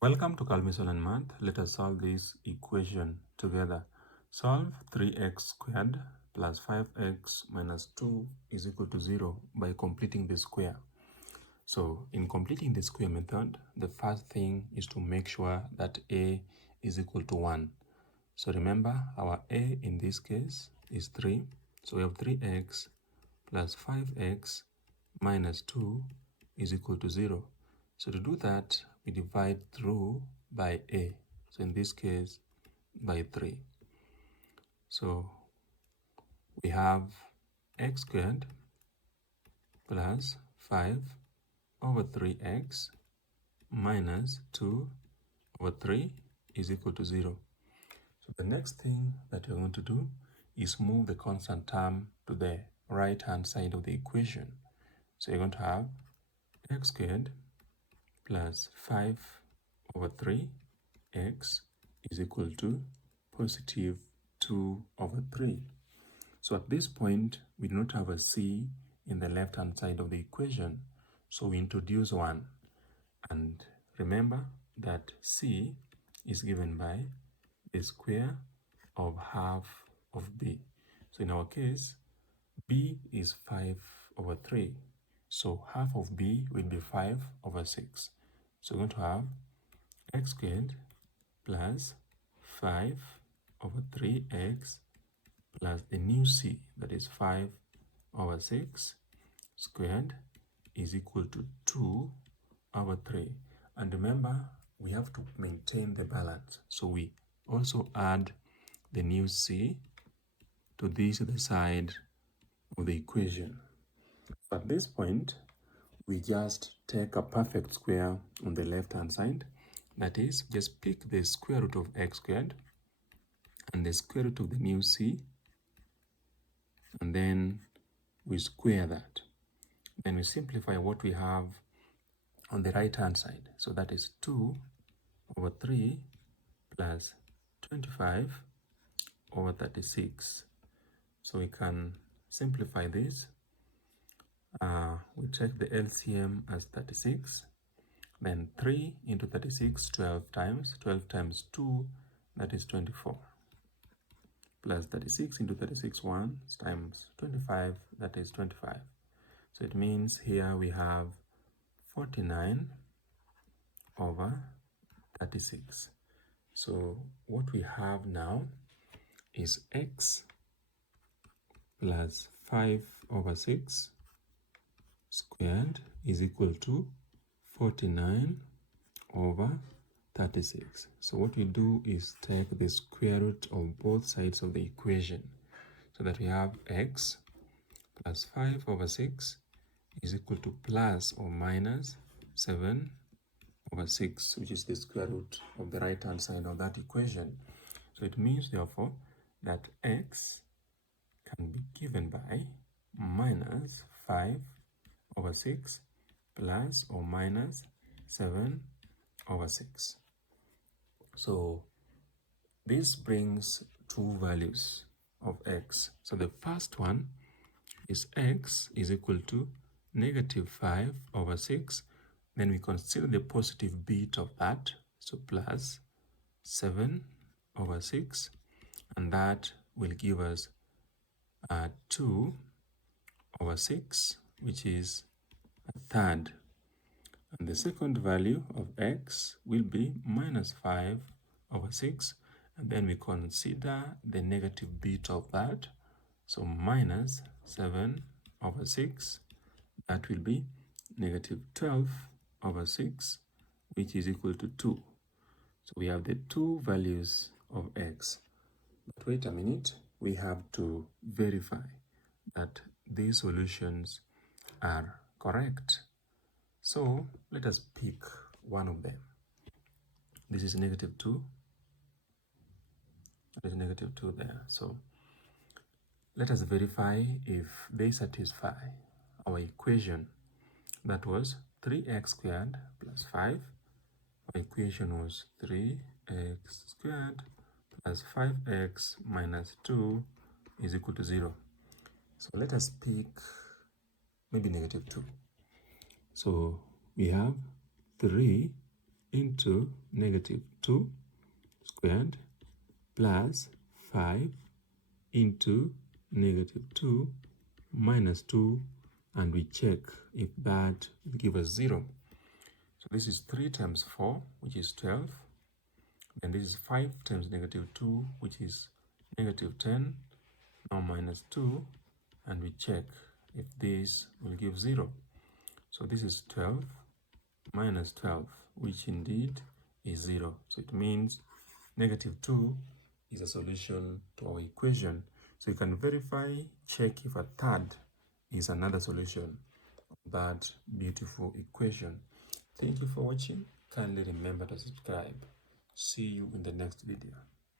Welcome to Calmisol and Math. Let us solve this equation together. Solve 3x squared plus 5x minus 2 is equal to 0 by completing the square. So in completing the square method, the first thing is to make sure that a is equal to 1. So remember, our a in this case is 3. So we have 3x plus 5x minus 2 is equal to 0. So to do that, we divide through by a. So in this case, by 3. So we have x squared plus 5 over 3x minus 2 over 3 is equal to 0. So the next thing that we're going to do is move the constant term to the right-hand side of the equation. So you're going to have x squared plus 5 over 3x is equal to positive 2 over 3. So at this point, we do not have a c in the left-hand side of the equation. So we introduce 1. And remember that c is given by the square of half of b. So in our case, b is 5 over 3. So half of b will be 5 over 6. So we're going to have x squared plus 5 over 3x plus the new c, that is 5 over 6 squared, is equal to 2 over 3. And remember, we have to maintain the balance. So we also add the new c to this other side of the equation. At this point, we just take a perfect square on the left-hand side. That is, just pick the square root of x squared and the square root of the new c, and then we square that. Then we simplify what we have on the right-hand side. So that is 2 over 3 plus 25 over 36. So we can simplify this. We take the LCM as 36. Then 3 into 36, 12 times. 12 times 2, that is 24. Plus 36 into 36 once times 25, that is 25. So it means here we have 49 over 36. So what we have now is x plus 5 over 6 squared is equal to 49 over 36. So what we do is take the square root of both sides of the equation, so that we have x plus 5 over 6 is equal to plus or minus 7 over 6, which is the square root of the right-hand side of that equation. So it means, therefore, that x can be given by minus 5 over 6 plus or minus 7 over 6. So this brings two values of x. So the first one is x is equal to negative 5 over 6. Then we consider the positive bit of that, so plus 7 over 6, and that will give us 2 over 6, which is a third. And the second value of x will be minus 5 over 6, and then we consider the negative bit of that, so minus 7 over 6, that will be negative 12 over 6, which is equal to 2. So we have the two values of x. But wait a minute, we have to verify that these solutions are correct. So let us pick one of them. This is negative 2. That is negative 2 there. So let us verify if they satisfy our equation. That was 3x squared plus 5. Our equation was 3x squared plus 5x minus 2 is equal to 0. So let us pick maybe negative 2. So we have 3 into negative 2 squared plus 5 into negative 2 minus 2, and we check if that will give us 0. So this is 3 times 4, which is 12. And this is 5 times negative 2, which is negative 10. Now minus 2, and we check if this will give 0. So this is 12 minus 12, which indeed is 0. So it means negative 2 is a solution to our equation. So you can verify, check if a third is another solution of that beautiful equation. Thank you for watching. Kindly remember to subscribe. See you in the next video.